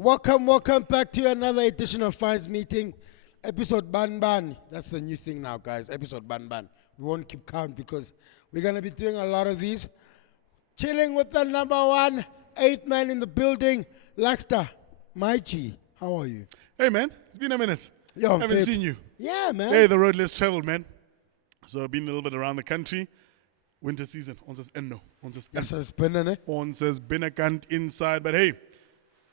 Welcome back to another edition of Fines Meeting. Episode Ban Ban. That's the new thing now, guys. Episode Ban Ban. We won't keep count because we're going to be doing a lot of these. Chilling with the number one, eighth man in the building, Laxter. My G, how are you? Hey, man. It's been a minute. Yo, Haven't seen you. Yeah, man. Hey, the road less traveled, man. So I've been a little bit around the country. Winter season. Ons is in nou. Ons is in. That's a spinner, eh? Ons is binnenkant inside. But hey,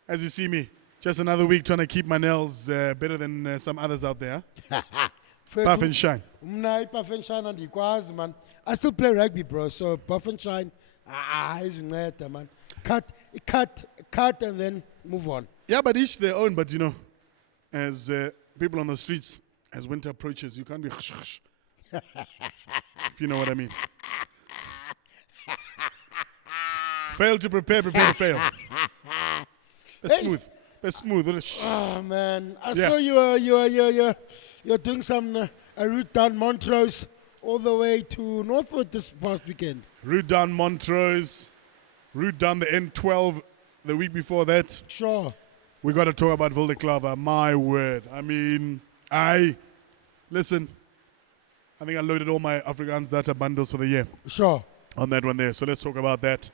as you see me, just another week trying to keep my nails better than some others out there. Puff and shine. Puff and shine on the quas, man. I still play rugby, bro. So puff and shine. He's man. Cut, and then move on. Yeah, but each their own. But you know, as people on the streets, as winter approaches, you can't be if you know what I mean. Fail to prepare to fail. That's smooth. That's smooth. Oh man, I saw you're doing some a route down Montrose all the way to Northwood this past weekend. Route down Montrose, route down the N12 the week before that. Sure. We got to talk about Wilderklawer. My word. I mean, listen. I think I loaded all my Afrikaans data bundles for the year. Sure. On that one there. So let's talk about that.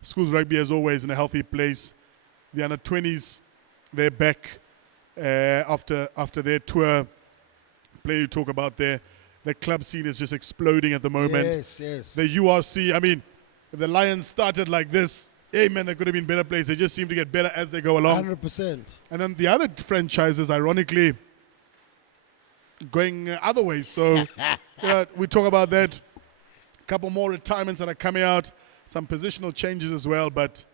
Schools rugby, as always, in a healthy place. The under-20s, they're back after their tour. Play you talk about there. The club scene is just exploding at the moment. Yes. The URC, I mean, if the Lions started like this, hey man, there could have been better plays. They just seem to get better as they go along. 100%. And then the other franchises, ironically, going other ways. So we talk about that. A couple more retirements that are coming out. Some positional changes as well. But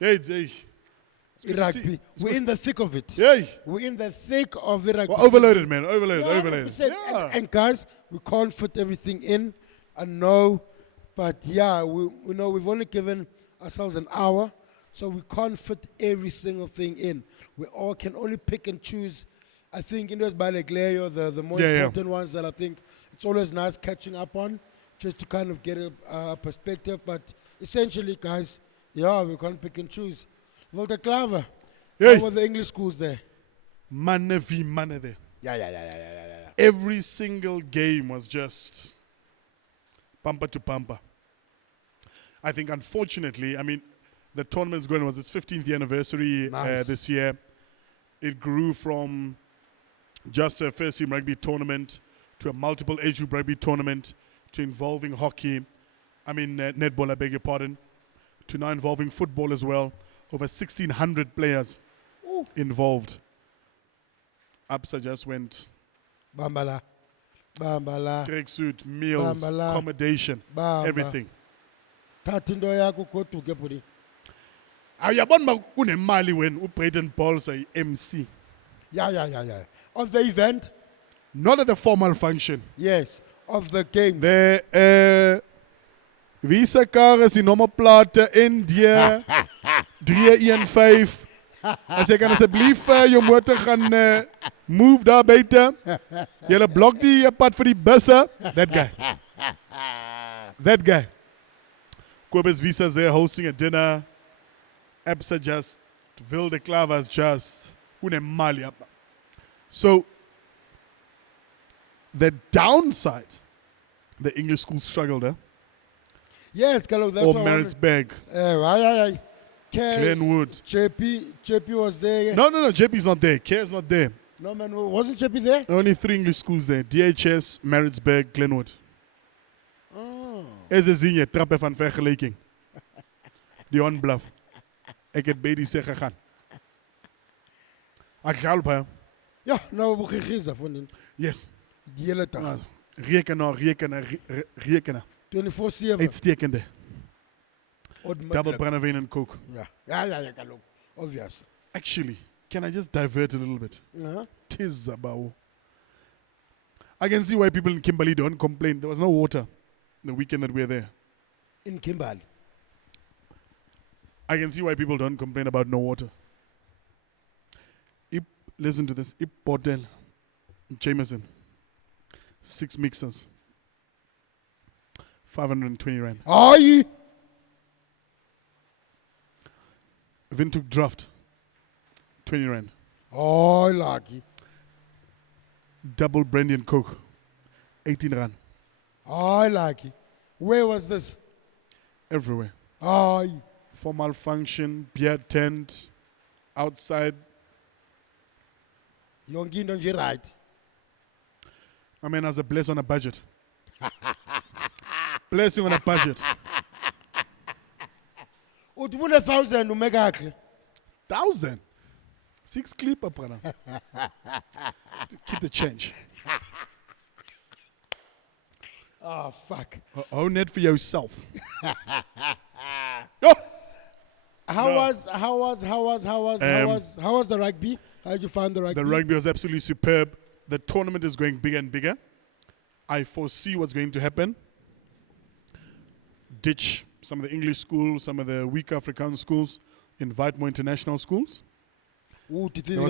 it's rugby. We're in the thick of it. Yeah. We're in the thick of the rugby. We're overloaded, man. Overloaded. Yeah. And guys, we can't fit everything in. I know. But yeah, we know we've only given ourselves an hour. So we can't fit every single thing in. We all can only pick and choose. I think it was by Gleo, the more important ones that I think it's always nice catching up on, just to kind of get a perspective. But essentially, guys, we can't pick and choose. Wilderklawer, how were the English schools there? Man there. Yeah. Every single game was just bumper to bumper. I think, unfortunately, I mean, the tournament's going, was its 15th anniversary this year. It grew from just a first team rugby tournament to a multiple age group rugby tournament to involving hockey, netball, I beg your pardon, to now involving football as well. Over 1,600 players involved. Absa just went Bambala. Tracksuit, meals, Bambala. accommodation, everything. Tathindo yakho kodwa ke budi. Ayabona kunemali when uBrayden Paul say MC. Yeah. Of the event? Not at the formal function. Yes, of the game. The Visa car is in nummerplate India 315. As jy kan asseblief jou motor gaan move daar buite. Jy blok die pad vir die busse. That guy. Kobus Visa's there hosting a dinner. Absa just Wilderklawer's just unemali. So the downside, the English schools struggled, huh? Yes, Galo, that's or Maritzburg. Glenwood. JP was there. No, JP's not there. Care's not there. No, man, wasn't JP there? Only 3 English schools there. DHS, Maritzburg, Glenwood. Is ezinye trappe van vergelijking. Die onbluff. Ek het by die sê gegaan. Ek help hè. Ja, nou we gegies daarvan. Yes. Die hele dag. Rekenen. 24/7. Uitstekende. Double brandewijn and coke. Ja, Galo. Obvious. Actually, can I just divert a little bit? Tis about. I can see why people in Kimberley don't complain. There was no water the weekend that we were there. In Kimberley. I can see why people don't complain about no water. Listen to this. Bottle. Jameson. 6 mixers. 520 rand. Aye. Windhoek draft, 20 rand. Oh, lucky. Double brandy and coke, 18 rand. Oh, lucky. Where was this? Everywhere. Oh, Formal function, beer tent, outside. yonke into nje right. My man has a bless on a budget. Blessing on a budget. Uthi une 1,000 umeka kahle. 1,000. 6 clipper, brother. Keep the change. Oh, fuck. Own it for yourself. How No. was the rugby? How did you find the rugby? The rugby was absolutely superb. The tournament is going bigger and bigger. I foresee what's going to happen. Ditch some of the English schools, some of the weak Afrikaans schools, invite more international schools. Ooh, did There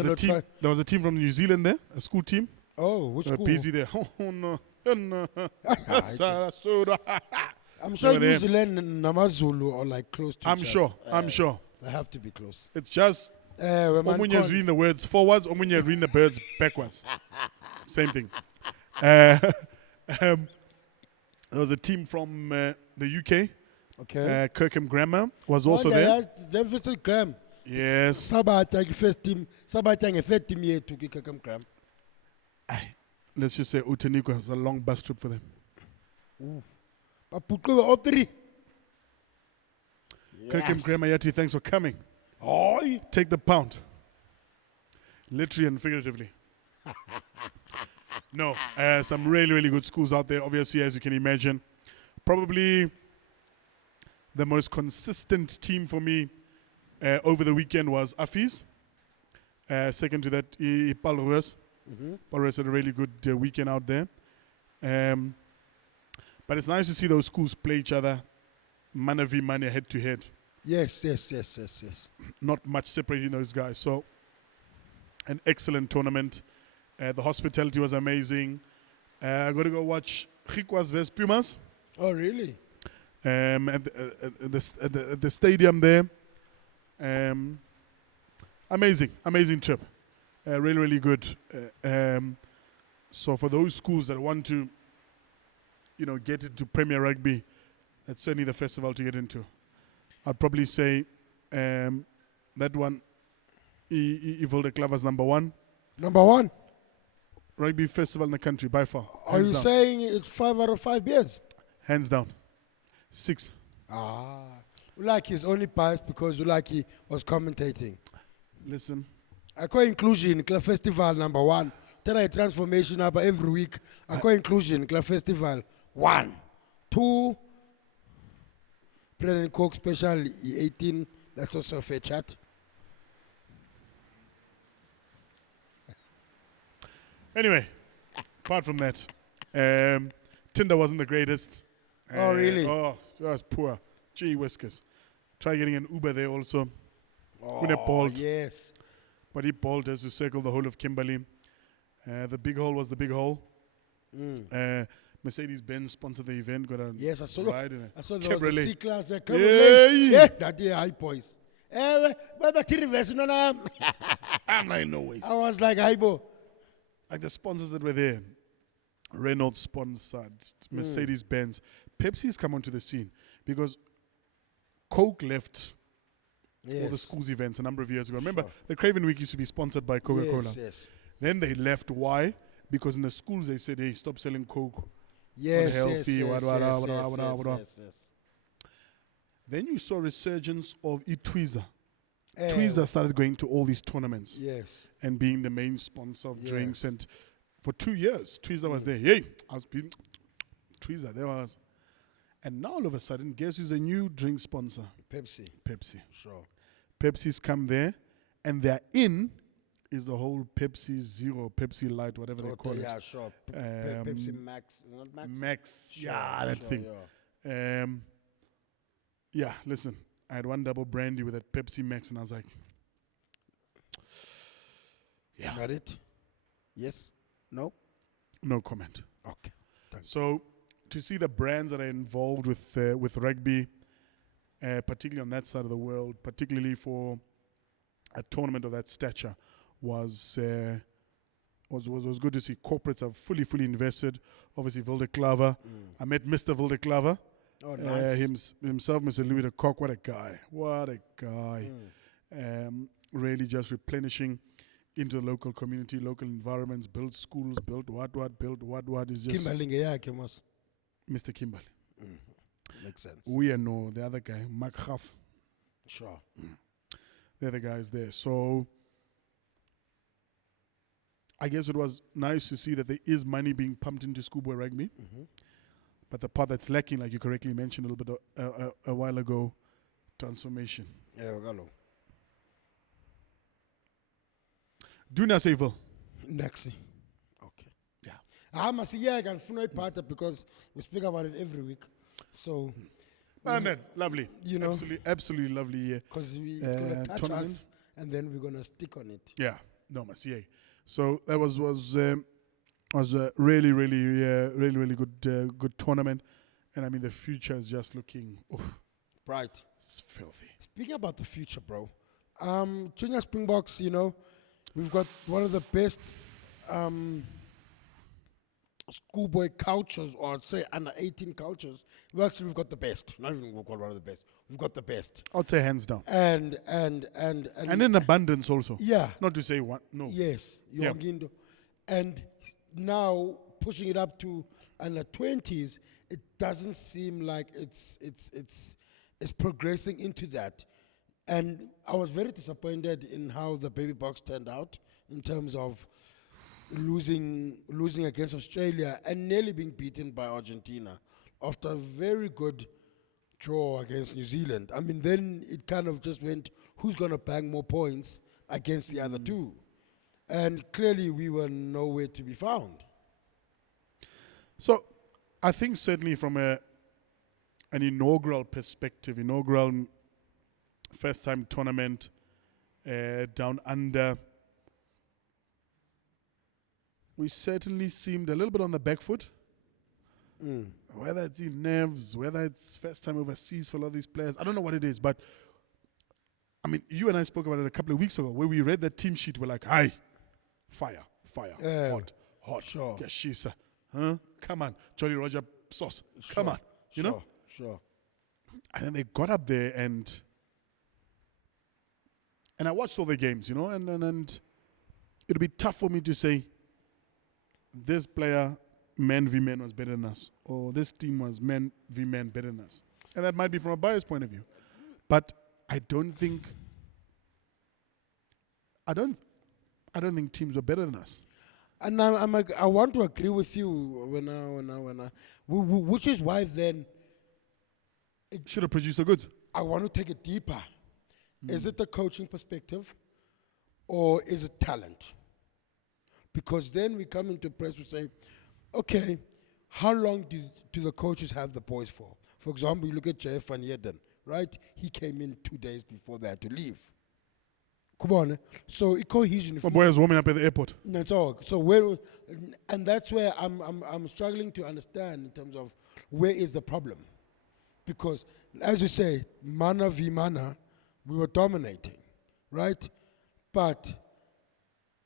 was a team from New Zealand there, a school team. Oh, which They were school? busy there. Oh no. No. I'm sure Over New there. Zealand and Namazulu are like close to I'm each sure. other. I'm sure. They have to be close. It's just Omunye is reading the words forwards, Omunye is reading the birds backwards. Same thing. There was a team from the UK. Okay. Kirkham Grammar was also there. They visited Graham. Yes. Sabatha first team. Sabatha third team here to Kirkham Graham. Let's just say Uteniko has a long bus trip for them. Papuku all three. Kirkham Grammar Yati, thanks for coming. Oh, Take the pound. Literally and figuratively. No, some really, really good schools out there, obviously, as you can imagine. Probably the most consistent team for me over the weekend was Afis. Second to that, Palroes. Palroes had a really good weekend out there. But it's nice to see those schools play each other, mana v mana, head to head. yes. Not much separating those guys. So, an excellent tournament. The hospitality was amazing. I got to go watch Chikwas vs Pumas Oh, really? at the stadium there. Amazing trip. Really, really good. So for those schools that want to, get into Premier Rugby, that's certainly the festival to get into. I'd probably say that one, Wilderklawer's number one. Number one. Rugby festival in the country by far. Are you saying it's 5 out of 5 beers? Hands down. 6. Ulaki is only biased because Ulaki was commentating. Listen. I call inclusion, Club Festival number 1. Then I transformation up every week. I call inclusion, Club Festival 1. 2, President Coke special 18. That's also a fair chat. Anyway, apart from that, Tinder wasn't the greatest. Oh, really? Oh, that was poor. Gee whiskers. Try getting an Uber there also. When it balled. Yes. But he balled as to circle the whole of Kimberley. The big hole was the big hole. Mercedes-Benz sponsored the event. Got a Yes, I saw ride in I saw there was Cabriolet. a C-class there. Yeah. That day, high boys. I'm like, no ways. I was like, hi, bo. Like the sponsors that were there. Renault sponsored, Mercedes-Benz. Pepsi's come onto the scene because Coke left all the schools events a number of years ago. Remember, the Craven Week used to be sponsored by Coca-Cola. Yes. Then they left. Why? Because in the schools they said, hey, stop selling Coke. Yes, Unhealthy, yes. yes. Then you saw resurgence of Tweezer. Tweezer started going to all these tournaments Yes. and being the main sponsor of drinks. Yes. And for 2 years, Tweezer was there. Hey, I was being Tweezer, there was. And now all of a sudden, guess who's a new drink sponsor? Pepsi. Pepsi. Sure. Pepsi's come there, and their in is the whole Pepsi Zero, Pepsi Light, whatever they call it. Yeah, sure. Pepsi Max. Is it not Max? Max. Sure, Yeah, that sure, thing. yeah. Yeah, listen, I had one double brandy with that Pepsi Max, and I was like, yeah. Got it? Yes? No? No comment. Okay. Thanks. So to see the brands that are involved with rugby, particularly on that side of the world, particularly for a tournament of that stature was good to see. Corporates are fully invested. Obviously, Wilderklawer. I met Mr. Wilderklawer. Oh, nice. Himself, Mr. Louis de Kock. What a guy. What a guy. Really just replenishing into the local community, local environments, build schools, build what is just... Kimberly, yeah, Mr. Kimberly. Makes sense. We know the other guy, Mark Huff. Sure. The other guys there. So I guess it was nice to see that there is money being pumped into schoolboy rugby. But the part that's lacking, like you correctly mentioned a little bit a while ago, transformation. Yeah, we got Duna Seville. Next. Okay. Yeah. I must say, yeah, I can find part because we speak about it every week. So, Man, lovely. You know, absolutely lovely. Yeah. Because we're going to touch tournament. us and then we're going to stick on it. Yeah. No, Masiye. So that was a really good tournament, and I mean the future is just looking bright. It's filthy. Speaking about the future, bro, Junior Springboks, you know, we've got one of the best schoolboy cultures, or I'd say under 18 cultures. Well, actually, we've got the best. Not even we've got one of the best. We've got the best. I'd say hands down. And in abundance also. Yeah. Not to say one. No. Yes. Yeah. And now pushing it up to under 20s, it doesn't seem like it's progressing into that. And I was very disappointed in how the baby box turned out in terms of losing against Australia and nearly being beaten by Argentina after a very good draw against New Zealand. I mean, then it kind of just went, who's going to bang more points against the other two? And clearly we were nowhere to be found. So I think certainly from an inaugural perspective, first-time tournament down under, we certainly seemed a little bit on the back foot. Whether it's in nerves, whether it's first time overseas for a lot of these players, I don't know what it is, but I mean, you and I spoke about it a couple of weeks ago where we read the team sheet. We're like, "Hi, fire, hot, sure, Yashisa, huh? Come on, Jolly Roger sauce, come on, you know." Sure. And then they got up there and I watched all the games, and it'd be tough for me to say this player, man v man, was better than us, or this team was man v man better than us. And that might be from a biased point of view. But I don't think teams were better than us. And I want to agree with you which is why then it should have produced the goods. I want to take it deeper. Is it the coaching perspective or is it talent? Because then we come into press, we say, okay, how long do the coaches have the boys for? For example, you look at JF Van Heerden, right? He came in 2 days before they had to leave. Come on. So cohesion. My boy was warming up at the airport. That's all. So and that's where I'm struggling to understand in terms of where is the problem. Because as you say, mana v mana, we were dominating, right? But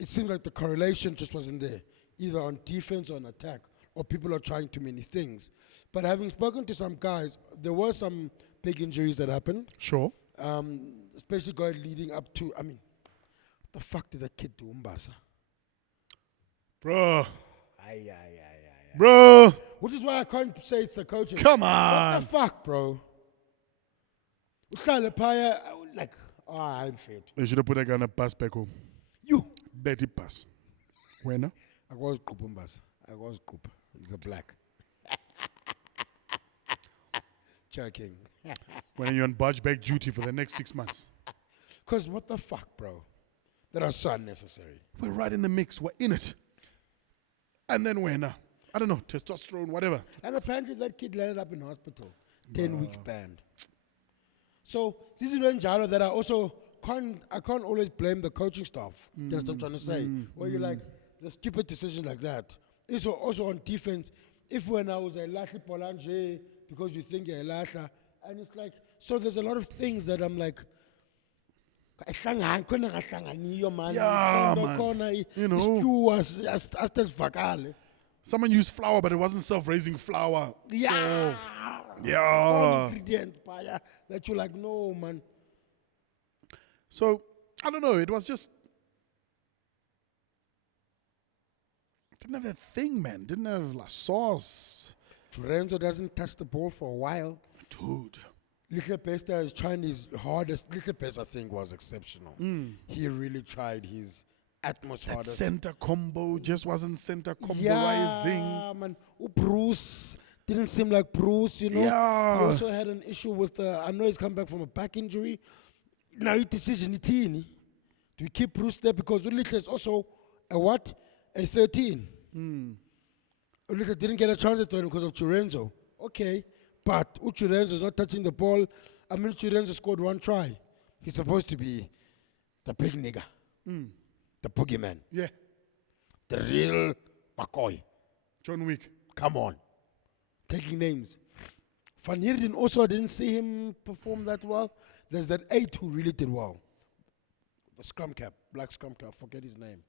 it seemed like the correlation just wasn't there, either on defense or on attack, or people are trying too many things. But having spoken to some guys, there were some big injuries that happened. Sure. Especially going leading up to, I mean, what the fuck did that kid do, Umbasa? Bro. Aye. Bro. Which is why I can't say it's the coaching. Come on. What the fuck, bro? Like, I'm fit. They should have put that guy on a bus back home. You. Betty pass. When? I was group Umbasa. He's a black. Joking. When you're on barge back duty for the next 6 months. Because what the fuck, bro? That are so unnecessary. We're right in the mix. We're in it. And then when? I don't know, testosterone, whatever. And apparently that kid landed up in hospital. 10 weeks banned. So this is when Jalo that I can't always blame the coaching staff. You know what I'm trying to say? Where you're like, the stupid decision like that. It's also on defense. If when I was a Lashley Polanje, because you think you're a Lashley, and it's like, so there's a lot of things that I'm like, Ehlangani khona ngahlanganiyo man. Yeah, man. Khona You know. iskew asivakale. Someone used flour, but it wasn't self-raising flour. Yeah. So, yeah. All ingredients that you're like, no man. So, I don't know. It was just... Didn't have that thing, man. Didn't have la sauce. Lorenzo doesn't touch the ball for a while. Dude. Little Pesta is trying his hardest. Little Pesta, I think, was exceptional. He really tried his utmost That hardest. center combo just wasn't center comboizing. Yeah, man. Bruce didn't seem like Bruce, you know. Yeah. He also had an issue with, I know he's come back from a back injury. Now his decision, do we keep Bruce there? Because Ulitha is also a what? A 13. Ulitha didn't get a chance at him because of Churenzo. Okay. But Churenzo is not touching the ball. I mean, Churenzo scored one try. He's supposed to be the big nigga. The boogeyman. Yeah. The real McCoy. John Wick. Come on. Taking names. Van Heerden also, I didn't see him perform that well. There's that 8 who really did well. The scrum cap, black scrum cap, I forget his name.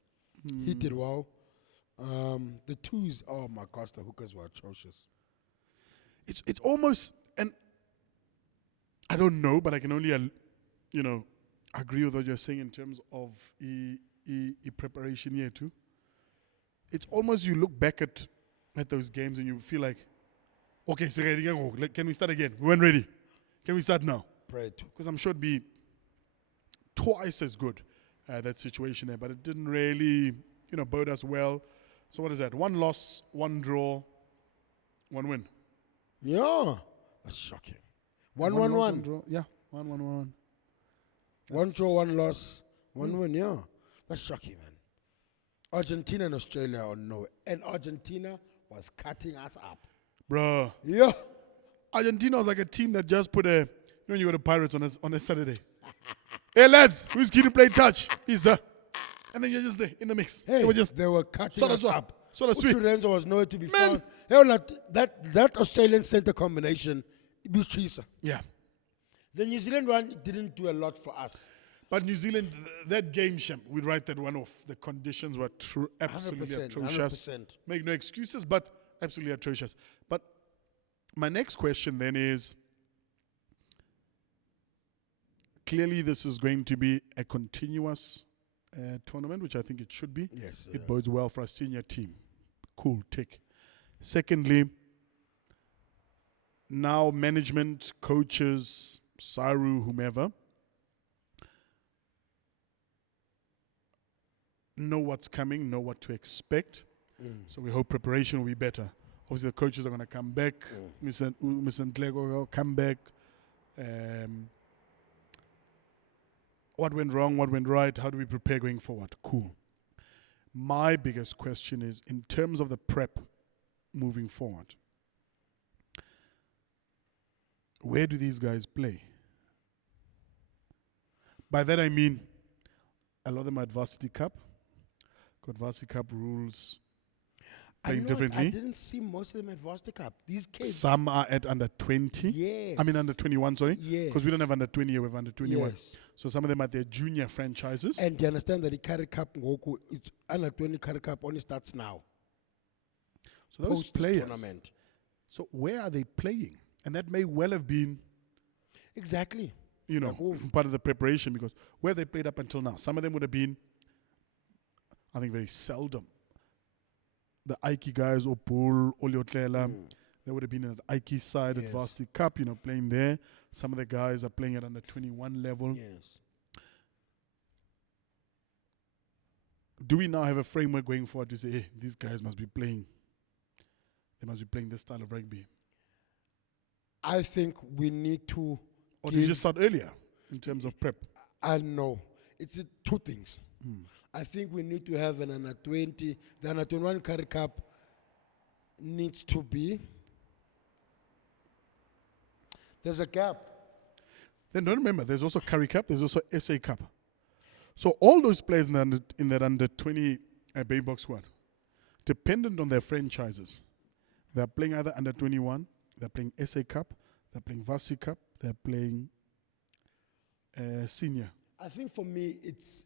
He did well. The 2s, oh my gosh, the hookers were atrocious. It's almost, and I don't know, but I can only, agree with what you're saying in terms of preparation here too. It's almost you look back at those games and you feel like, okay, so can we start again? We weren't ready. Can we start now? Because I'm sure it'd be twice as good, that situation there. But it didn't really, bode us well. So what is that? 1 loss, 1 draw, 1 win. Yeah. That's shocking. 1-1-1. Draw. Yeah, 1-1-1. 1 draw, 1 loss, 1 win, yeah. That's shocking, man. Argentina and Australia are nowhere. And Argentina was cutting us up. Bruh. Yeah. Argentina was like a team that just put you go to Pirates on a Saturday. Hey, lads, who's keen to play touch? He's and then you're just there in the mix. Hey, they were cutting us up. Lorenzo was nowhere to be found. Hey, like that Australian center combination, Buchisa. Yeah. The New Zealand one didn't do a lot for us. But New Zealand, that game, Shem, we'd write that one off. The conditions were absolutely atrocious. 100%. Make no excuses, but absolutely atrocious. But my next question then is, clearly this is going to be a continuous tournament, which I think it should be. Yes. It bodes well for our senior team. Cool, tick. Secondly, now management, coaches, Saru, whomever, know what's coming, know what to expect. So we hope preparation will be better. Obviously, the coaches are going to come back. Mr. Ntlego will come back. What went wrong? What went right? How do we prepare going forward? Cool. My biggest question is, in terms of the prep moving forward, where do these guys play? By that I mean, a lot of them are at Varsity Cup. Got Varsity Cup rules playing differently. I didn't see most of them at Varsity Cup. These kids. Some are at under 20. Yes. I mean under 21, sorry. Yes. Because we don't have under 20 here, we have under 21. Yes. So some of them are their junior franchises. And you understand that the Curry Cup, it's under 20 Curry Cup only starts now. So those players. Tournament. So where are they playing? And that may well have been, exactly, part of the preparation, because where they played up until now, some of them would have been, I think, very seldom. The Ike guys, or Bull, Oliotlela, they would have been at the Ike side at Varsity Cup, playing there. Some of the guys are playing at under 21 level. Yes. Do we now have a framework going forward to say, hey, these guys must be playing? They must be playing this style of rugby. I think we need to. Or do you just start earlier in terms of prep? I know. It's 2 things. I think we need to have an under 20. The under 21 Curry Cup needs to be. There's a gap. Then don't remember, there's also Curry Cup, there's also SA Cup. So all those players in that under 20 Bay Box squad, dependent on their franchises, they're playing either under 21, they're playing SA Cup, they're playing Varsity Cup, they're playing senior. I think for me, it's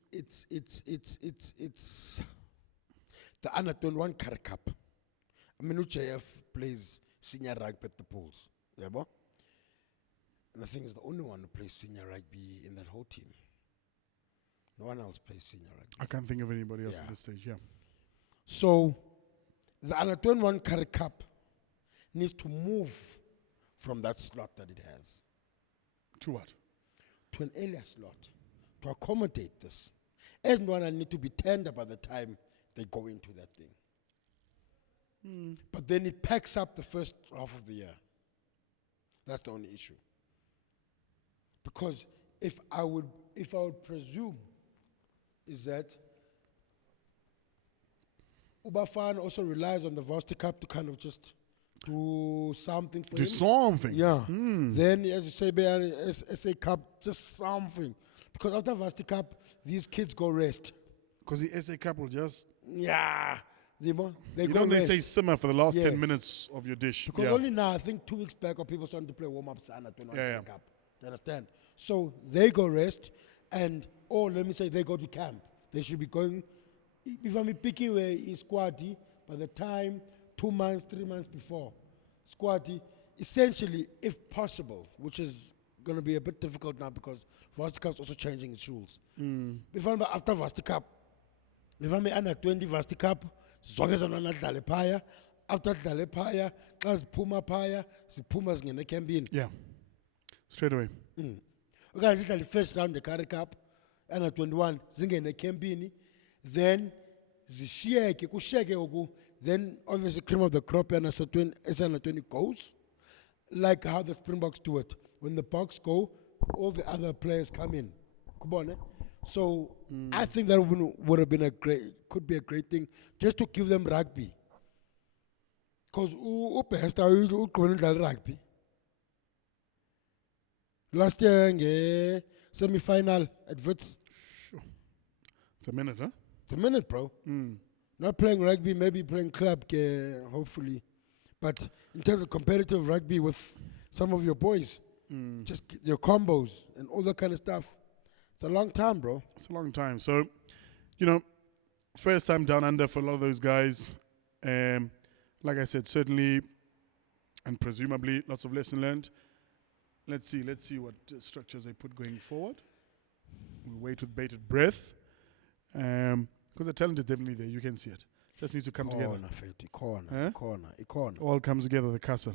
the under 21 Currie Cup. I mean, UJF plays senior rugby at the pools. Yeah, bo? And I think it's the only one who plays senior rugby in that whole team. No one else plays senior rugby. I can't think of anybody else at this stage, yeah. So, the under 21 Currie Cup needs to move from that slot that it has. To what? To an earlier slot to accommodate this. Everyone need to be tender by the time they go into that thing. But then it packs up the first half of the year. That's the only issue. Because if I would presume is that Ubafana also relies on the Varsity Cup to kind of just do something for him. Do something. Yeah. Then, as you say, SA Cup, just something. Because after Varsity Cup, these kids go rest. Because the SA Cup will just... Yeah. They go they rest. say simmer for the last 10 Yes. minutes of your dish. Because only now, I think 2 weeks back, or people starting to play warm-ups and Cup. You understand? So they go rest, or let me say, they go to camp. They should be going... If I'm picking where is squatty, by the time 2 months, 3 months before, squatty, essentially, if possible, which is going to be a bit difficult now because Varsity Cup is also changing its rules. If I'm after Varsity Cup, if I'm under 20 Varsity Cup, zonke zona nadlale phaya, after dlale phaya, xa ziphuma phaya, ziphuma zingene ecampini. Yeah. Straight away. Okanye zidlale first round the Currie Cup, under 21, zingene ecampini, then zishiyeke, kushiyeke oku, then obviously cream of the crop and under 20 goes, like how the Springboks do it. When the Boks go, all the other players come in. Kubone? So I think that would have been could be a great thing, just to give them rugby. Because Upesta udlala rugby. Last year, semi-final at Wits. Sure. It's a minute, huh? It's a minute, bro. Not playing rugby, maybe playing club, hopefully. But in terms of competitive rugby with some of your boys, just your combos and all that kind of stuff, it's a long time, bro. It's a long time. So, first time down under for a lot of those guys. Like I said, certainly and presumably lots of lesson learned. Let's see what structures they put going forward. We'll wait with bated breath. Because the talent is definitely there. You can see it. Just needs to come together. All comes together, the castle.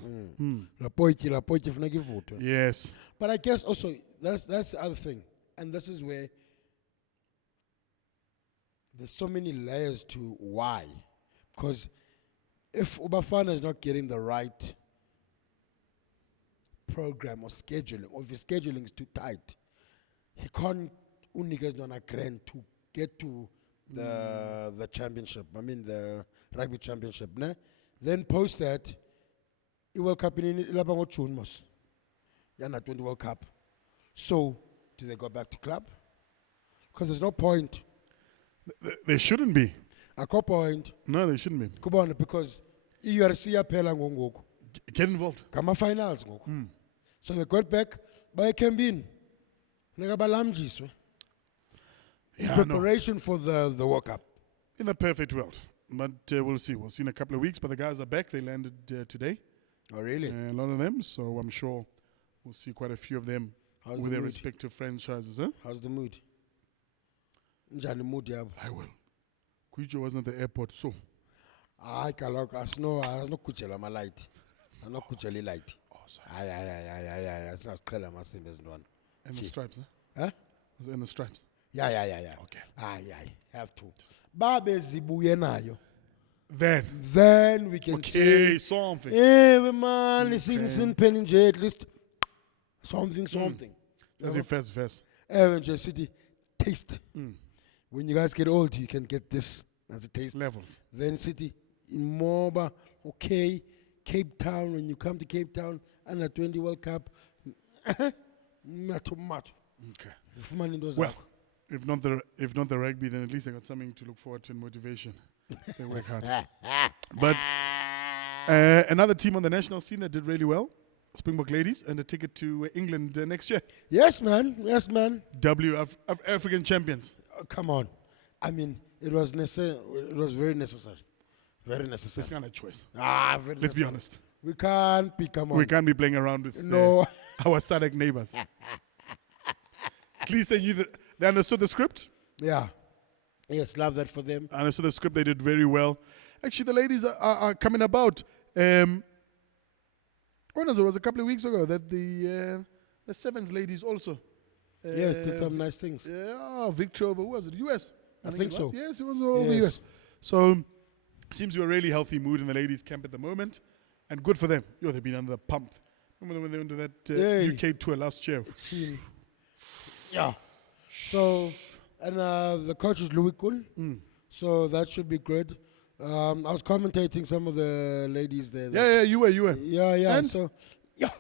Yes. But I guess also, that's the other thing. And this is where there's so many layers to why. Because if Ubafana is not getting the right program or scheduling, or if his scheduling is too tight, he can't unikas on a grant to get to the championship. I mean the rugby championship. Ne? Then post that, the World Cup in Ilabang June mos. Yana 20 World Cup. So do they go back to club? Because there's no point. There shouldn't be. A point. No, there shouldn't be. Kubona, because ERC apela ngoku. Get involved. Kama finals ngoku. So they got back by Kembin. Nagabalamjiswe. In preparation for the World Cup. In the perfect world. But we'll see. We'll see in a couple of weeks. But the guys are back. They landed today. Oh, really? A lot of them. So I'm sure we'll see quite a few of them with their respective franchises. Huh? How's the mood? Njani mood yabo? I will. Kuijo wasn't at the airport, so. I no kuchela my light. I no kuchela light. Oh, sorry. It's not Stella Masimbe's one. And the stripes, huh? Huh? Was it in the stripes? Yeah. Okay. Have to. Babe zibuye nayo. Then we can say something. something. Hey man, listen pen nje at least something. That's your first. Even City taste. When you guys get old, you can get this as a taste. Levels. Then City in Moba, okay. Cape Town, when you come to Cape Town, under 20 World Cup, much. Okay. Well, if not the rugby, then at least I got something to look forward to and motivation. They work hard. But another team on the national scene that did really well Springbok ladies and a ticket to England next year. Yes, man. Yes, man. African champions. Come on. I mean, it was It was very necessary. Very necessary. It's not a choice. Very Let's be necessary. honest. We can't be. Come on. We can't be playing around with No. our SADC neighbors. At least they understood the script. Yeah. Yes, love that for them. Understood the script. They did very well. Actually, the ladies are coming about. When was it? It was a couple of weeks ago that the Sevens ladies also. Yes, did some nice things. Yeah, victory over, who was it? US? I think so. Yes, it was over Yes. US. So, seems to be a really healthy mood in the ladies' camp at the moment. And good for them. They've been under the pump. Remember when they went to that UK tour last year? Yeah. So, and the coach is Louis Kuhn. So that should be good. I was commentating some of the ladies there. Yeah, you were. Yeah. And? So, yeah,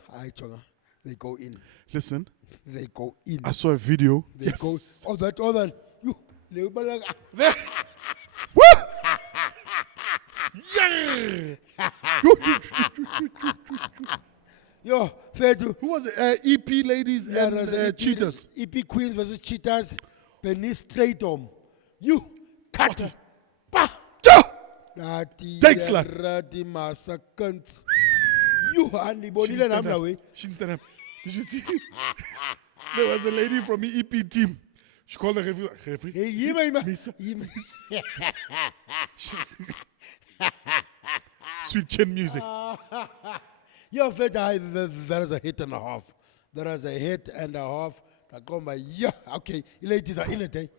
they go in. Listen, They go in. I saw a video. They go. Oh, that. You. Yeah! Yo, Fedu. Who was it? EP ladies and cheaters. EP queens versus cheaters. Beneath straight on. You. Kati. Pa. Thanks, lad. Rati massacres. You and the body and I'm away. Did you see? There was a lady from the EP team. She called the referee. Hey, Sweet chin music. Yo, there is a hit and a half. There is a hit and a half. That go by, yeah, okay. Ladies are in it.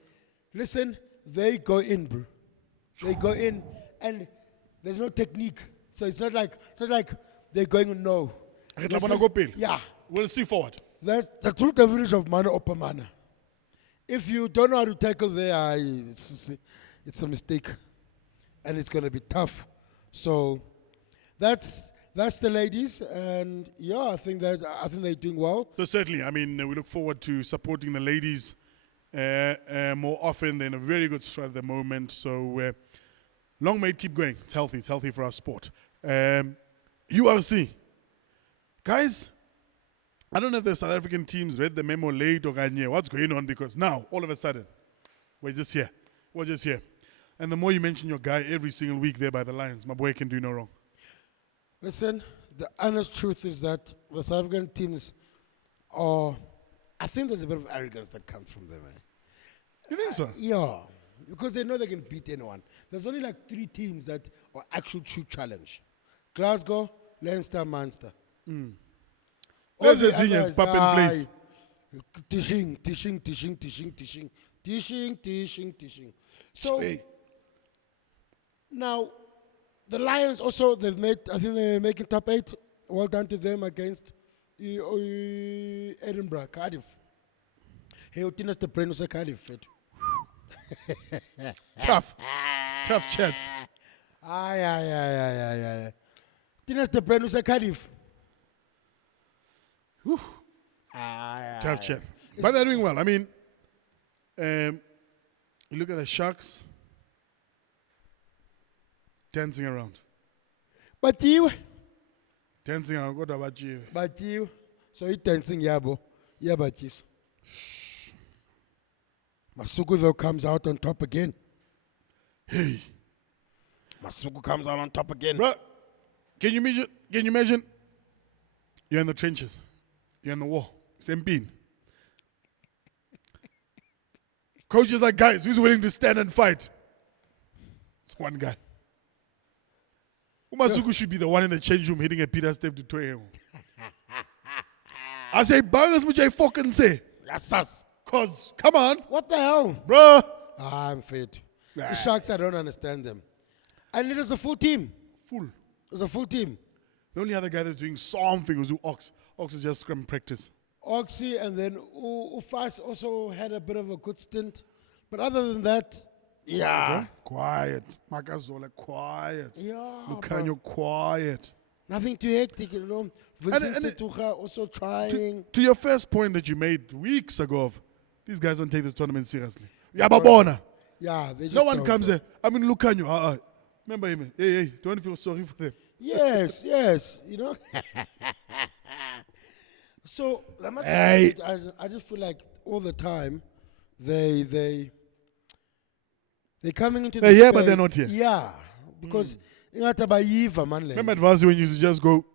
Listen, they go in, bro. They go in, and there's no technique. So it's not like they're going no. Listen, yeah. We'll see forward. That's the true definition of mana upper mana. If you don't know how to tackle there, it's a mistake, and it's going to be tough. So that's the ladies, and yeah, I think they're doing well. So certainly, I mean, we look forward to supporting the ladies more often. They're in a very good stride at the moment. So long may it keep going. It's healthy for our sport. URC, guys. I don't know if the South African teams read the memo late or what's going on, because now, all of a sudden, we're just here. And the more you mention your guy every single week there by the Lions, my boy can do no wrong. Listen, the honest truth is that the South African teams I think there's a bit of arrogance that comes from them. You think so? Yeah, because they know they can beat anyone. There's only like 3 teams that are actual true challenge. Glasgow, Leinster, Munster. There's the seniors, pop in place. Tishing. So, now, the Lions also, I think they're making top 8. Well done to them against Edinburgh, Cardiff. Hey, Utinas the brain was a Cardiff. Tough chats. Yeah. Utinas the brain was a Cardiff. Tough chat. But they're doing well. I mean, you look at the Sharks dancing around. But you, What about you? so you dancing, Yabo. Yeah, but yes. Masuku though comes out on top again. Hey. Masuku comes out on top again. Bro, can you imagine? You're in the trenches. You're in the war. SamCane. Coach is like, guys, who's willing to stand and fight? It's one guy. Masuku should be the one in the change room hitting a Peter step to toy him. I say, bangers which I fucking say. Yes, Cause, come on. what the hell? Bro. I'm fit. The Sharks, I don't understand them. And it was a full team. Full. It was a full team. The only other guy that's doing something was Ox. Ox is just scrum practice. Oxy, and then Ufas also had a bit of a good stint. But other than that, yeah. Quiet. Makazola, quiet. Yeah. Lucanio, quiet. Nothing too hectic, you know. Vincent Tetucha also trying. To your first point that you made weeks ago of, these guys don't take this tournament seriously. Yababona. Yeah, they just No one don't, comes bro. there. I mean, Lucanio. Remember him? Hey, don't feel sorry for them. Yes, you know. So, Hey. I just feel like all the time they're coming into the They're here, space. but they're not here. Yeah, because ingathi abayiva man le Remember nto. advance when you used to just go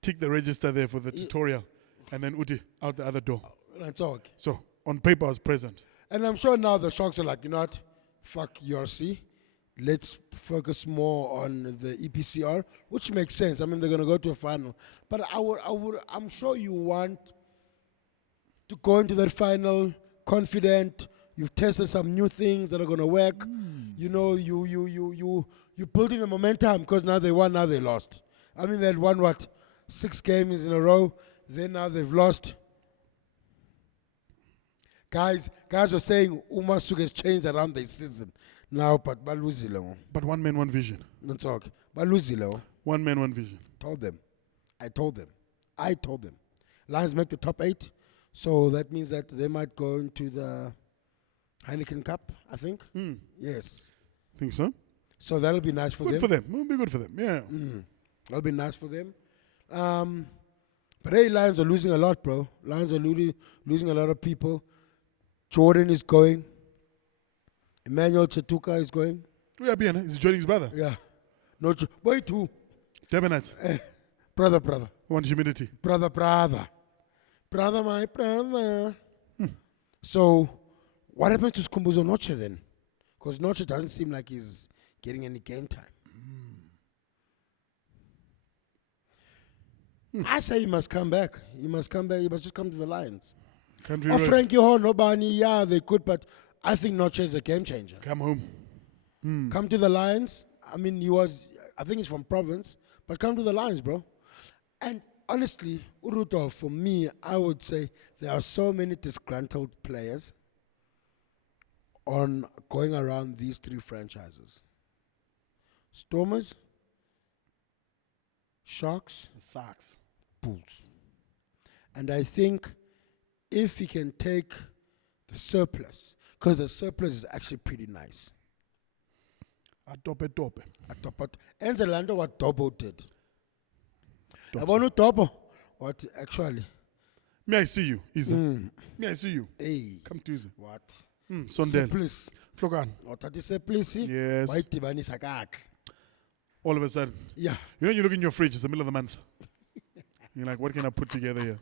tick the register there for the tutorial and then uti out the other door. Let's talk. So on paper I was present. And I'm sure now the Sharks are like, you know what? Fuck URC. Let's focus more on the EPCR, which makes sense. I mean, they're gonna go to a final, but I'm sure you want to go into that final confident. You've tested some new things that are gonna work. You know, you're building the momentum because now they won, now they lost. I mean, they won what 6 games in a row. Then now they've lost. Guys were saying SiyaMasuku has changed around the season now, but baluzile. But one man, one vision. Don't talk. Baluzile. One man, one vision. Told them. I told them. Lions make the top 8, so that means that they might go into the Heineken Cup, I think. Yes. Think so? So that'll be nice for them. Good for them. It'll be good for them. Yeah. That'll be nice for them. But hey, Lions are losing a lot, bro. Lions are losing a lot of people. Jordan is going. Emmanuel Chatuka is going. Yeah, bien. He's joining his brother. Yeah. No, boy too. Debonite. Brother. Want humidity. Brother, my brother. So, what happens to Skumbuzo Noche then? Because Noche doesn't seem like he's getting any game time. I say he must come back. He must just come to the Lions. Country Oh, road. Frankie Horn, nobody, yeah, they could, but I think Noche is a game changer. Come home. Come to the Lions. I mean, I think he's from Province, but come to the Lions, bro. And honestly, Uruto, for me, I would say there are so many disgruntled players on going around these 3 franchises. Stormers, Sharks, Sucks. Bulls. And I think if he can take the surplus, because the surplus is actually pretty nice. Tope. And Zalando what Tobo did. Tops. I want to Tobo. What actually? May I see you? Isa. May I see you? Hey. Come Tuesday. What? Sunday. Please. Klokan. What did you say, please? Yes. Why Tibani Sakak? All of a sudden. Yeah. You know, you look in your fridge, it's the middle of the month. You're like, what can I put together here?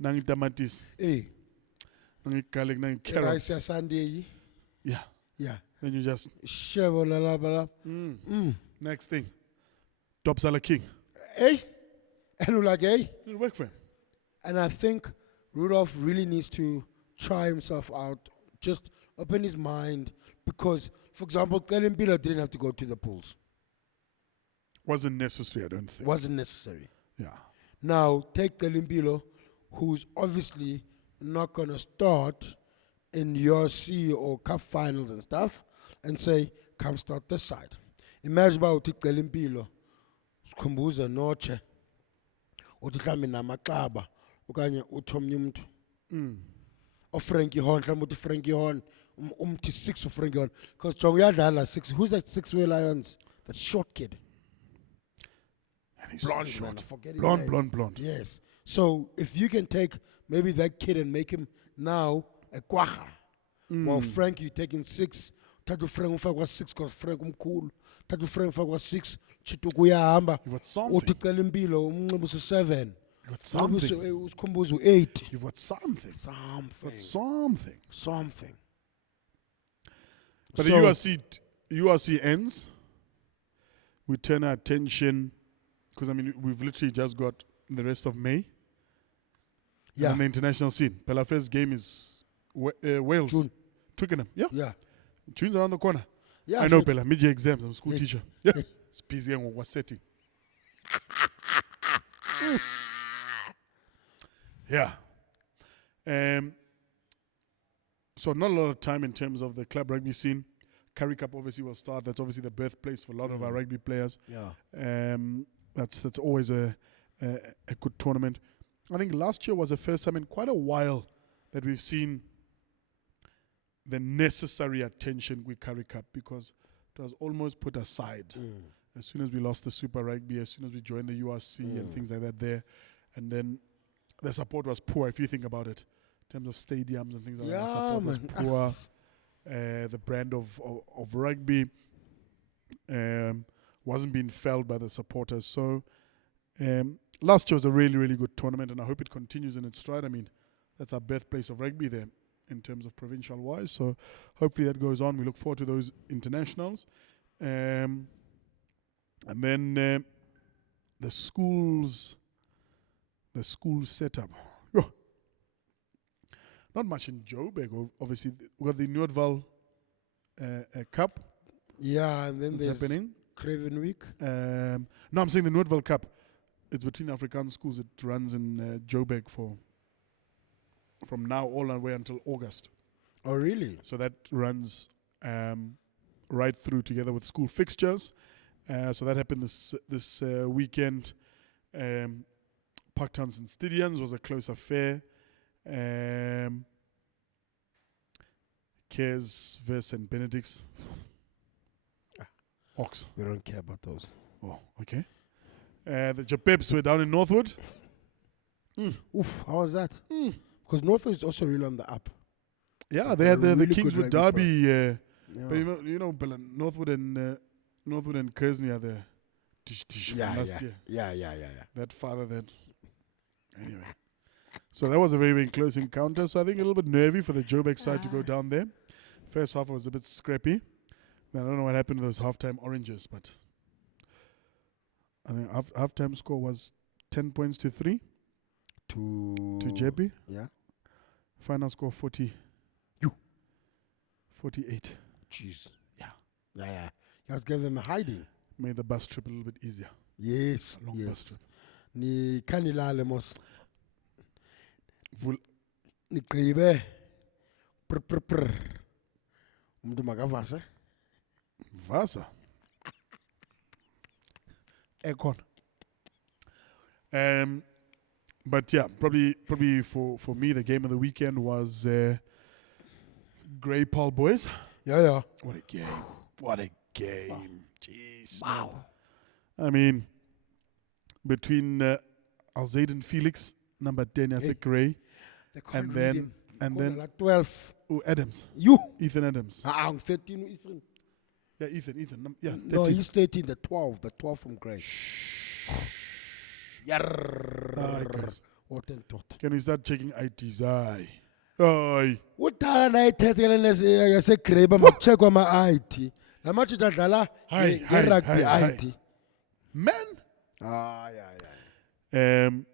Nangi tamatis, Hey. nangi garlic, nangi Rice carrots. Sunday. Yeah. Yeah. Then you just, Shevolala. next thing. Top Salah King. Hey. And you're like, hey. It'll work for him. And I think Rudolph really needs to try himself out, just open his mind, because, for example, Kelembila didn't have to go to the pools. Wasn't necessary, I don't think. Wasn't necessary. Yeah. Now, take Kelembilo, who's obviously not going to start in URC or Cup finals and stuff, and say, come start this side. Imagine about Kelembilo, Skumbuza Noche, uthi namaxaba okanye uthi omnye umuntu Frankie Horn mhlawumbe uthi Frankie Horn umthi 6 Frankie Horn because Jongo uyadlala 6. Who's that 6 way Lions, that short kid, And he's blonde so man, I short. forget his name. Blonde. Yes, so if you can take maybe that kid and make him now a kwacha, while Frank you taking 6, thathu Frank ufakwa 6 because Frank umkhulu, thathu Frank ufakwa 6 Chituku uyahamba You've got something. uthi cela impilo umnxeba usu7 You've got something. usikhumbuza u8 You've got something. something. But So- the URC ends. We turn our attention, because I mean, we've literally just got the rest of May. Yeah. And the international scene. Pella first game is Wales. June. Twickenham. Yeah. Yeah. June's around the corner. Yeah. I know, so- Pella. Mid-year exams. I'm a school Yeah. teacher. Yeah. It's busy and was setting. Yeah. So not a lot of time in terms of the club rugby scene. Currie Cup obviously will start. That's obviously the birthplace for a lot of our rugby players. Yeah. That's always a good tournament. I think last year was the first time in quite a while that we've seen the necessary attention with Currie Cup, because it was almost put aside as soon as we lost the Super Rugby, as soon as we joined the URC and things like that there. And then the support was poor, if you think about it, in terms of stadiums and things like that. The Yeah, support was man. poor. Us. The brand of rugby wasn't being felt by the supporters. So last year was a really, really good tournament, and I hope it continues in its stride. I mean, that's our birthplace of rugby there in terms of provincial-wise. So hopefully that goes on. We look forward to those internationals. And then the school setup. Oh. Not much in Joburg. Obviously, we have the Noordval Cup. Yeah, and then What's there's happening? Craven Week. No, I'm saying the Noordval Cup. It's between Afrikaans schools. It runs in Joburg from now all the way until August. Oh, really? So that runs right through together with school fixtures. So that happened this weekend. Parktowns and Stadiums was a close affair. Cares vs. St. Benedict's. Ox. We don't care about those. Oh, okay. The Japeps were down in Northwood. Oof, how was that? Because Northwood is also really on the up. Yeah, they had the Really Kingswood good rugby Derby. Yeah. But you know, Northwood and Kearsley are the from last year. Yeah. That father that. Anyway. So that was a very, very close encounter. So I think a little bit nervy for the Joburg side to go down there. First half was a bit scrappy. Then I don't know what happened to those halftime oranges, but I think halftime score was 10 points to 3 To JB. Yeah. Final score 48. Jeez. Yeah. Just give them a hiding. Made the bus trip a little bit easier. Yes. A long bus trip. Ni kanilale mos. Vul- Niqibe. Prr. Umuntu makavase. Vasa. Aircon. But yeah, probably for me the game of the weekend was Grey Paul boys. Yeah. What a game! What a game! Jeez. Wow. Man. I mean, between Alzayden Felix, number 10, as a Grey, and then like 12. Adams, You. Ethan Adams. I'm 13 Ethan. Yeah, Ethan. Yeah, 13. No, he's 13, the 12 from Grey. Guys. What a tot. Can we start checking IDs? Aye. Udala na ithethe yase Grey bamacheck kwama ID. Lamathi dadlala rugby ID. Man. Yeah. And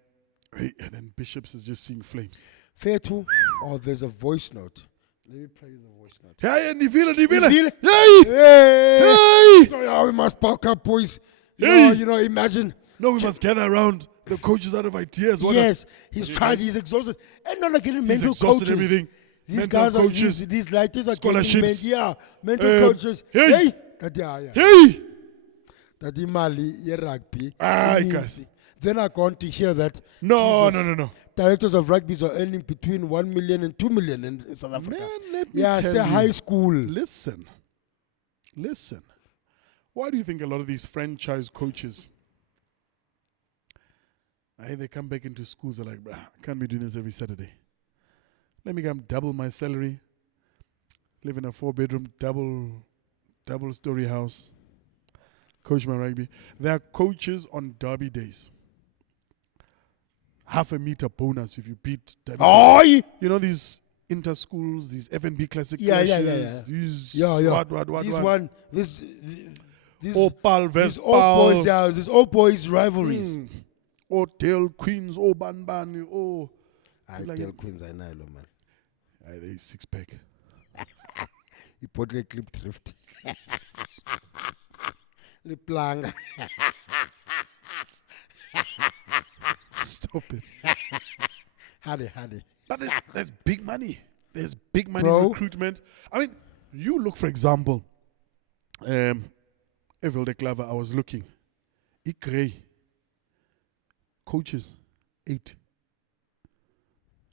then Bishops is just seeing flames. Fair to, or there's a voice note. Let me play you the voice note. Yeah, die feel. Hey! So, we must pack up, boys. You know, imagine. No, we must gather around the coaches out of ideas. Yes, he's tried, he's exhausted. And not like any mental exhausted coaches. everything. These Mental guys coaches, are, these lighters are scholarships. mental coaches. Hey! That Hey! imali ye rugby. Guys. Then I gone to hear that. No. Directors of rugby are earning between 1 million and 2 million in South Africa. Man, let me Yeah, tell say you. high school. Listen. Why do you think a lot of these franchise coaches, they come back into schools, they're like, bruh, I can't be doing this every Saturday. Let me come double my salary, live in a 4-bedroom, double-story house, coach my rugby. There are coaches on derby days. Half a meter bonus if you beat derby. Oh, You know these inter-schools, these F&B classic clashes, these These Opal vs. old boys, these old boys rivalries. Oh, Dale Queens, oh, Banban, oh. I Like tell it- Queens I know, man. They 6-pack. He put the clip drift. The planga. Stop it. Hadi. But there's big money. There's big money Bro. recruitment. I mean, you look, for example, Wilderklawer, I was looking. Grey coaches, 8.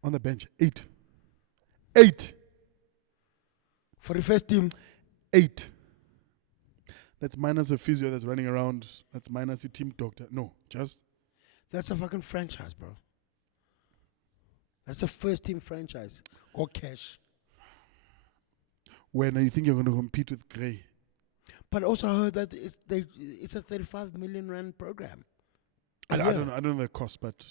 On the bench, 8. For the first team, 8. That's minus a physio that's running around. That's minus a team doctor. No, just that's a fucking franchise, bro. That's a first-team franchise. Go cash. When you think you're going to compete with Grey? But also I heard that it's a 35 million rand program. I don't know the cost, but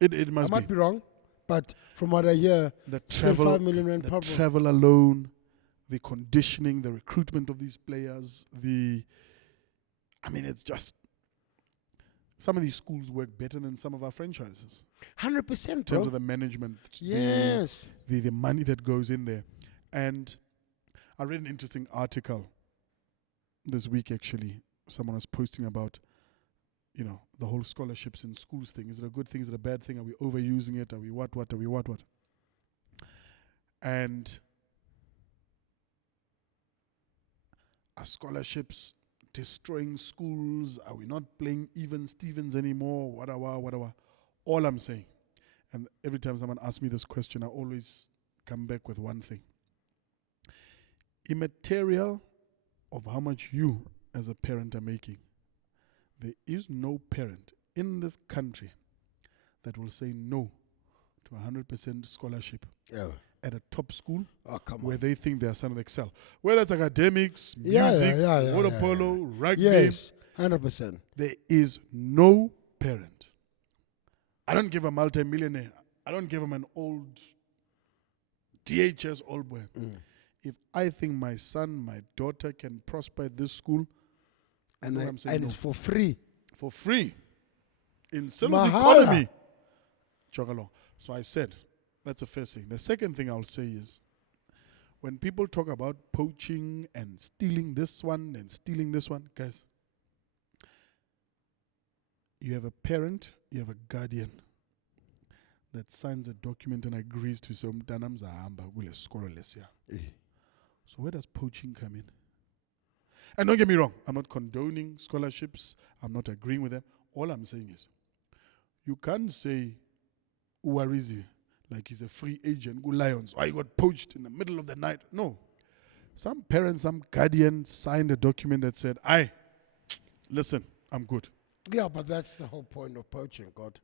it must be. I might be wrong, but from what I hear, The travel, 35 million rand the program. travel alone, the conditioning, the recruitment of these players, it's just some of these schools work better than some of our franchises. 100%, In terms bro. of the management, Yes. the money that goes in there. And I read an interesting article this week, actually. Someone was posting about, the whole scholarships in schools thing. Is it a good thing? Is it a bad thing? Are we overusing it? Are we what? Are we what? And are scholarships destroying schools? Are we not playing even Stevens anymore? Whatever. All I'm saying, and every time someone asks me this question, I always come back with one thing. Immaterial of how much you as a parent are making, there is no parent in this country that will say no to 100% scholarship at a top school where they think their son will excel. Whether it's academics, music, water polo, rugby. Yes, 100%. There is no parent. I don't give a multi-millionaire. I don't give him an old DHS old boy. If I think my son, my daughter can prosper at this school, And no. it's for free. For free. In Silver's Mahala. economy. Jog along. So I said, that's the first thing. The second thing I'll say is, when people talk about poaching and stealing this one and stealing this one, guys, you have a parent, you have a guardian that signs a document and agrees to say, umntanam zahamba kule sikolo lesiya. So where does poaching come in? And don't get me wrong, I'm not condoning scholarships. I'm not agreeing with them. All I'm saying is, you can't say Uwarizi like he's a free agent, go Lions, I got poached in the middle of the night. No. Some parents, some guardian signed a document that said, listen, I'm good. Yeah, but that's the whole point of poaching, God.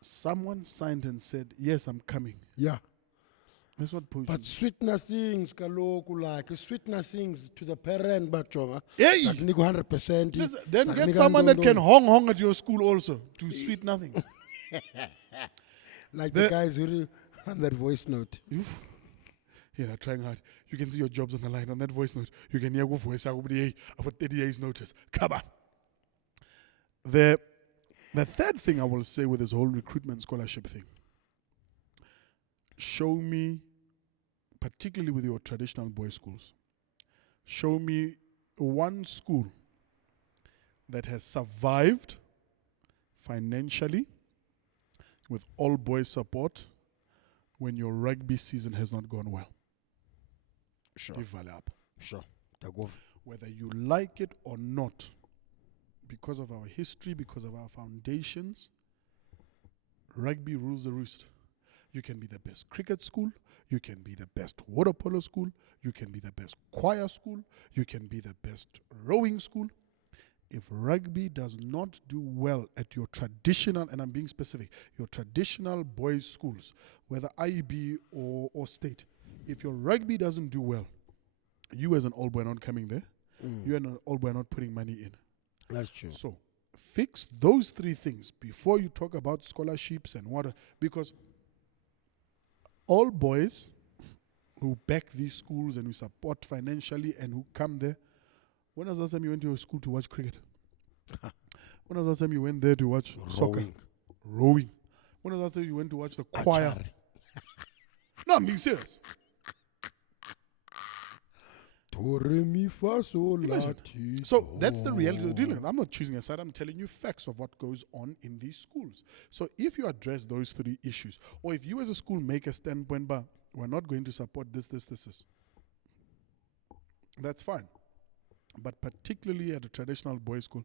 Someone signed and said, yes, I'm coming. Yeah. That's what poaching But sweetener things, kaloku, like sweetener things to the parent, but like Hey! niku 100%. Listen, then like get niku someone that can ndondolo. hong at your school also to sweet nothings. Like the guys who on that voice note. Yeah, they're trying hard. You can see your jobs on the line on that voice note. You can hear go voice I've got 30 days notice. Come on. The third thing I will say with this whole recruitment scholarship thing, show me, particularly with your traditional boys' schools, show me one school that has survived financially with all boys support when your rugby season has not gone well. Sure. Develop. Sure. Whether you like it or not, because of our history, because of our foundations, rugby rules the roost. You can be the best cricket school, you can be the best water polo school, you can be the best choir school, you can be the best rowing school. If rugby does not do well at your traditional, and I'm being specific, your traditional boys' schools, whether IEB or state, if your rugby doesn't do well, you as an old boy are not coming there, you as an old boy are not putting money in. That's true. So fix those three things before you talk about scholarships and what, because all boys who back these schools and who support financially and who come there, when was the last time you went to your school to watch cricket? When was the last time you went there to watch soccer? Rowing. When was the last time you went to watch the choir? No, I'm being serious. So that's the reality of the deal. I'm not choosing a side. I'm telling you facts of what goes on in these schools. So if you address those three issues, or if you as a school make a standpoint, but we're not going to support this, that's fine. But particularly at a traditional boys' school,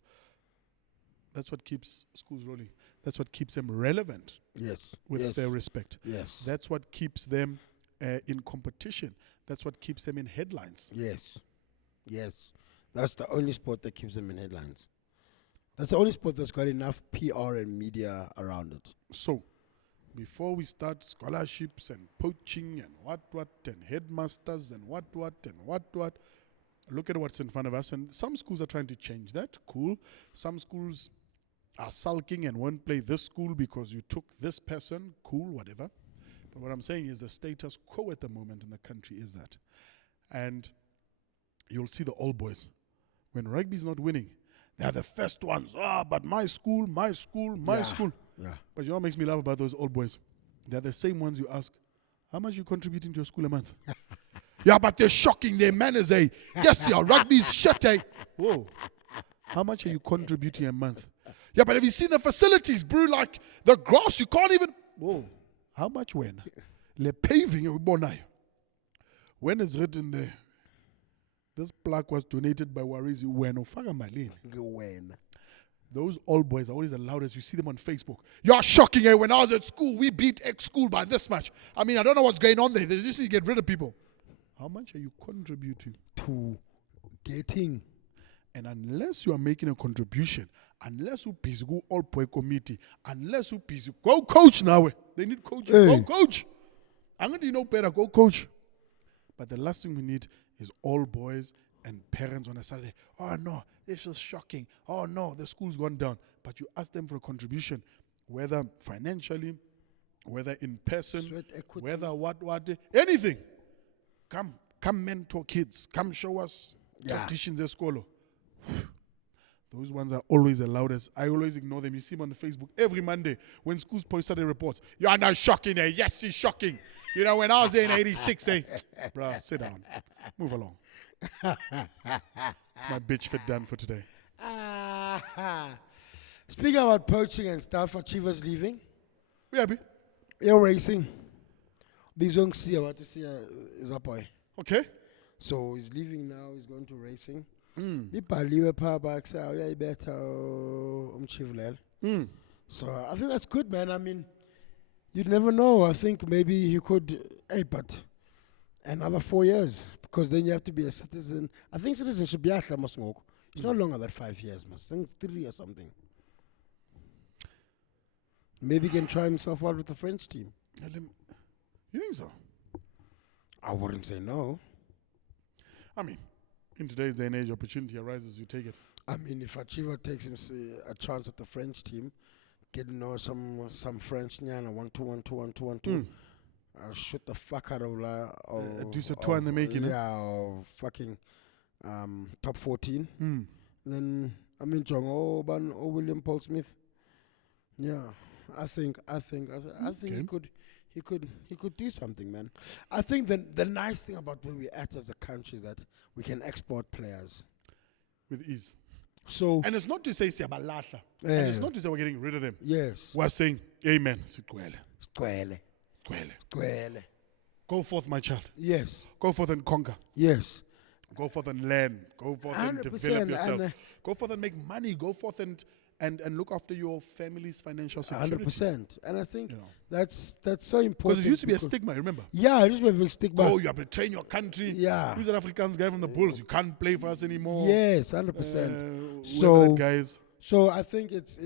that's what keeps schools rolling. That's what keeps them relevant. Yes. With their respect. Yes. That's what keeps them in competition. That's what keeps them in headlines. Yes. Yes. That's the only sport that keeps them in headlines. That's the only sport that's got enough PR and media around it. So, before we start scholarships and poaching and what, and headmasters and what, look at what's in front of us. And some schools are trying to change that. Cool. Some schools are sulking and won't play this school because you took this person. Cool, whatever. But what I'm saying is the status quo at the moment in the country is that. And you'll see the old boys. When rugby's not winning, they're the first ones. But my school. Yeah. But you know what makes me laugh about those old boys? They're the same ones you ask, how much are you contributing to your school a month? Yeah, but they're shocking their manners, eh? Yes, yeah, rugby's shit, eh? Whoa. How much are you contributing a month? Yeah, but have you seen the facilities, bro? Like the grass, you can't even. Whoa. How much when? Le paving, when it's written there, this plaque was donated by Warizi Weno Fagamalin. Those old boys are always the loudest. You see them on Facebook. You're shocking, eh? When I was at school, we beat X school by this much. I mean, I don't know what's going on there. They just need to get rid of people. How much are you contributing to getting? And unless you are making a contribution, unless you busy go all boy committee, unless you busy go coach now. They need coaching. Hey. Go coach. I'm going to know better. Go coach. But the last thing we need is all boys and parents on a Saturday. Oh no, this is shocking. Oh no, the school's gone down. But you ask them for a contribution, whether financially, whether in person, Sweat equity. whether what, anything. Come mentor kids. Come show us tacticians at school. Those ones are always the loudest. I always ignore them. You see them on Facebook every Monday when schools post Saturday reports. You are not shocking, eh? Yes, he's shocking. You know, when I was there in 86, eh? Bruh, sit down. Move along. It's my bitch fit done for today. Speaking about poaching and stuff, Achievah's leaving. We happy? You're racing. Bizong Siya, what to see is up boy. Okay. So he's leaving now, he's going to racing. Ibhaliwe phaa baksa uyayibetha umchivulelo. So I think that's good, man. I mean, you'd never know. I think maybe he could, but another 4 years, because then you have to be a citizen. I think citizenship, it's no longer that 5 years, I think 3 or something. Maybe he can try himself out with the French team. You think so? I wouldn't say no. I mean, in today's day and age, opportunity arises, you take it. I mean, if Achivah takes him a chance at the French team, get to know some French nyana 1-2-1-2-1-2-1-2. Shoot the fuck out of do some tour in the making. Yeah, of fucking top 14. Then I mean, Jongo Oban or William Paul Smith. Yeah, I think he could do something, man. I think the nice thing about where we're at as a country is that we can export players with ease. So, and it's not to say siyabalahla. And it's not to say we're getting rid of them. Yes. We're saying, amen. Go forth, my child. Yes. Go forth and conquer. Yes. Go forth and learn. Go forth and develop yourself. Go forth and make money. Go forth and look after your family's financial security. 100%. And I think that's so important. Because it used to be a stigma, remember? Yeah, it used to be a big stigma. Oh, you have to train your country. Yeah. Who's that Afrikaans guy from the Bulls? You can't play for us anymore. Yes, 100%. So, guys. So I think it's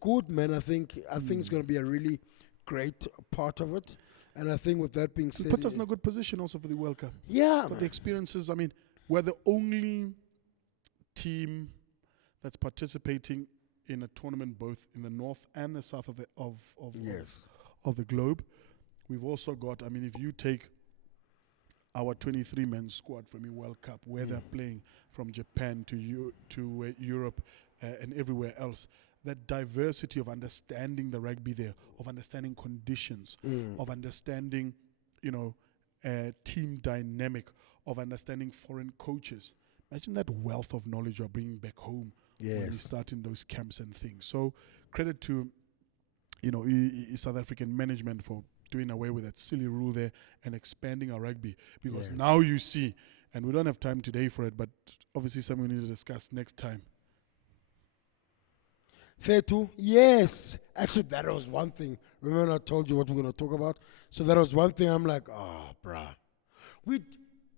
good, man. I think it's going to be a really great part of it. And I think with that being said, it puts us in a good position also for the World Cup. Yeah. But the experiences, I mean, we're the only team that's participating in a tournament both in the north and the south of the globe. We've also got, I mean, if you take our 23-man squad from the World Cup, where they're playing from Japan to Europe and everywhere else, that diversity of understanding the rugby there, of understanding conditions, of understanding, team dynamic, of understanding foreign coaches. Imagine that wealth of knowledge you're bringing back home when you start in those camps and things. So credit to, South African management for doing away with that silly rule there and expanding our rugby. Because now you see, and we don't have time today for it, but obviously something we need to discuss next time. Fair too. Yes. Actually, that was one thing. Remember I told you what we're going to talk about? So that was one thing I'm like, oh, bruh.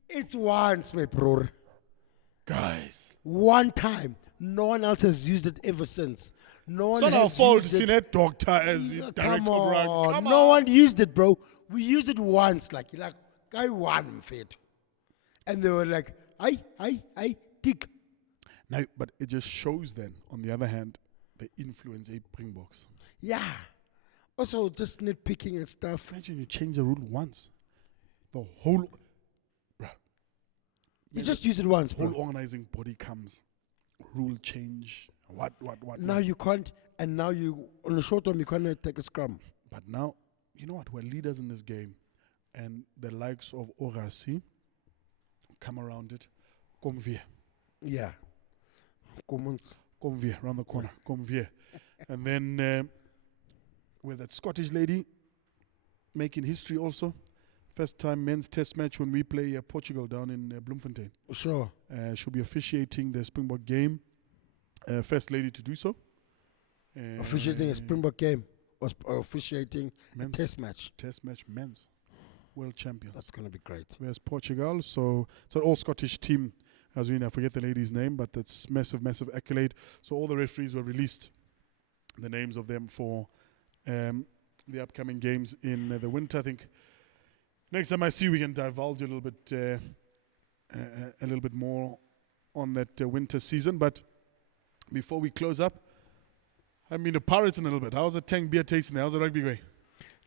It's once, my bro. Guys. One time. No one else has used it ever since. No one It's not our has fault. used it. Seen it, doctor, as director Come of rugby. on. Come No on. one used it, bro. We used it once. Like guy one fit. And they were like, I tick. No, but it just shows then, on the other hand, the influence a Springboks. Yeah. Also, just nitpicking and stuff. Imagine you change the rule once. The whole You just use it once, whole bro. organizing body comes. Rule change. What? Now you can't, and now you, on the short term, you can't take a scrum. But now, you know what? We're leaders in this game. And the likes of Orasi come around it. Come here. Yeah. Commons. Come here, around the corner. Come here. And then with that Scottish lady making history also. First time men's test match when we play Portugal down in Bloemfontein. Sure. She'll be officiating the Springbok game. First lady to do so. Officiating a Springbok game or officiating a men's test match. Test match men's world champions. That's going to be great. Whereas Portugal, so it's an all Scottish team. As we know, I forget the lady's name, but that's massive accolade. So all the referees were released, the names of them for the upcoming games in the winter. I think next time I see, we can divulge a little bit more on that winter season. But before we close up, I mean the Pirates in a little bit. How's the Tang beer tasting there? How's the rugby going?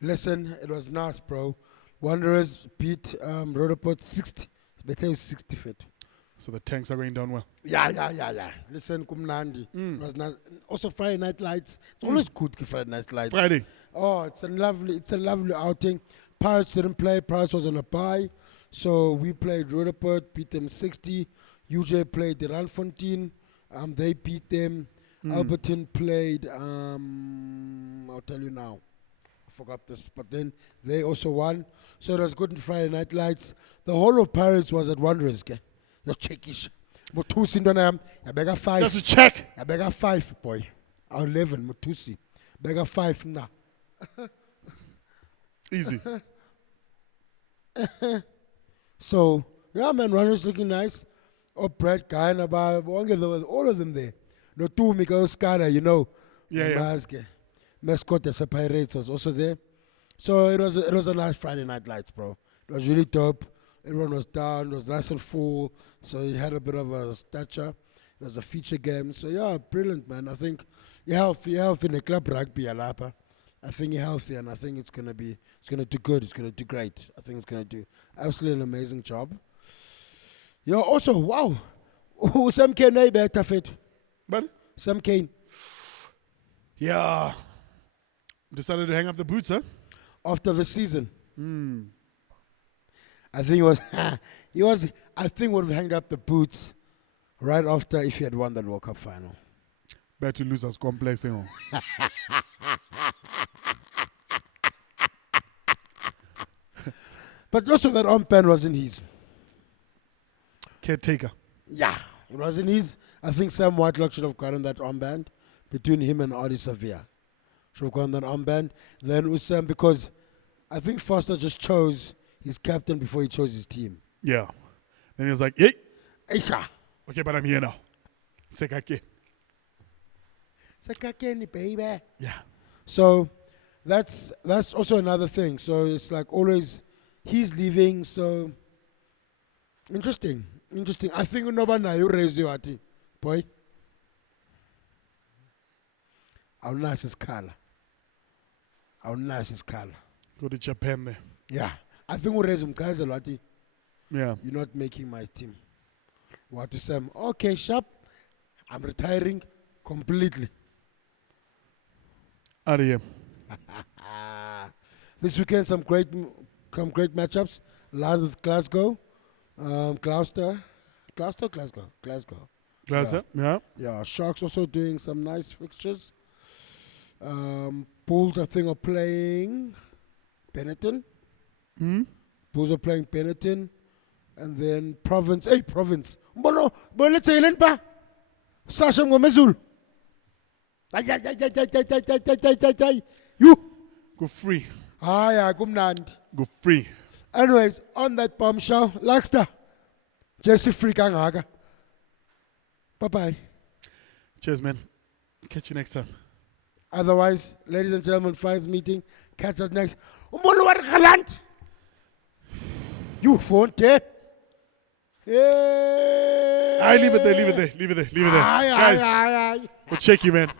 Listen, it was nice, bro. Wanderers beat Rhodoport 60. Better 60 feet. So the Tanks are going down well. Yeah. Listen, Kumnandi. It was nice. Also Friday Night Lights. It's always good Friday Night Lights. Friday. Oh, it's a lovely outing. Pirates didn't play. Pirates was on a bye. So we played Rhodoport, beat them 60. UJ played the Randfontein. They beat them. Alberton played, I'll tell you now. I forgot this. But then they also won. So it was good in Friday Night Lights. The whole of Paris was at Wanderers. Okay? You're checkish. Mutusi ndona I beg a 5. Just a check. I beg a 5, boy. 11, Mutusi. Beg a 5 now. Easy. So, yeah, man, Wanderers looking nice. Oh, Brett, Guy, and about all of them there. No, two Mikael Skada, you know. Yeah. Mascot, the Pirates was also there. So it was a nice Friday Night Lights, bro. It was really dope. Everyone was down. It was nice and full. So he had a bit of a stature. It was a feature game. So yeah, brilliant, man. I think you're healthy in the club rugby, Alapa. I think you're healthy, and I think it's gonna do good. It's gonna do great. I think it's gonna do absolutely an amazing job. Yeah. Also, wow, SamCane better fit, But SamCane. yeah, decided to hang up the boots, huh? After the season. I think I think would have hanged up the boots right after if he had won that World Cup final. Bad to lose us complex, you know. But also that armband wasn't his. Caretaker. Yeah, it wasn't his. I think Sam Whitelock should have gotten that armband between him and Adi Savia. Should have gotten that armband. Then Usam, because I think Foster just chose his captain before he chose his team. Yeah. Then he was like, hey, Aisha. okay, but I'm here now. Sekake. Sakakeni, baby. Yeah. So that's also another thing. So it's like always he's leaving. So interesting. I think Nobana you raise your ati. Boy. Our nice is color. Go to Japan there. Yeah. I think we raise him Kaiser. Yeah. You're not making my team. What to say? Okay, sharp. I'm retiring completely. Out of here. This weekend, some great matchups. Lions with Glasgow, Glasgow. Glass, yeah. Yeah, Sharks also doing some nice fixtures. Bulls, I think, are playing Benetton. Bulls are playing Benetton. And then Province. Hey, Province. Bono, let's say Lenpa. Sasha Ngomezul. You. Go free. Yeah, kumnandi. Go free. Anyways, on that bombshell, Laxter. Jesse free kangaka. Bye-bye. Cheers, man. Catch you next time. Otherwise, ladies and gentlemen, Fridays meeting. Catch us next. Umuntu wargaland. You phone te. I leave it there. Guys, we'll check you, man.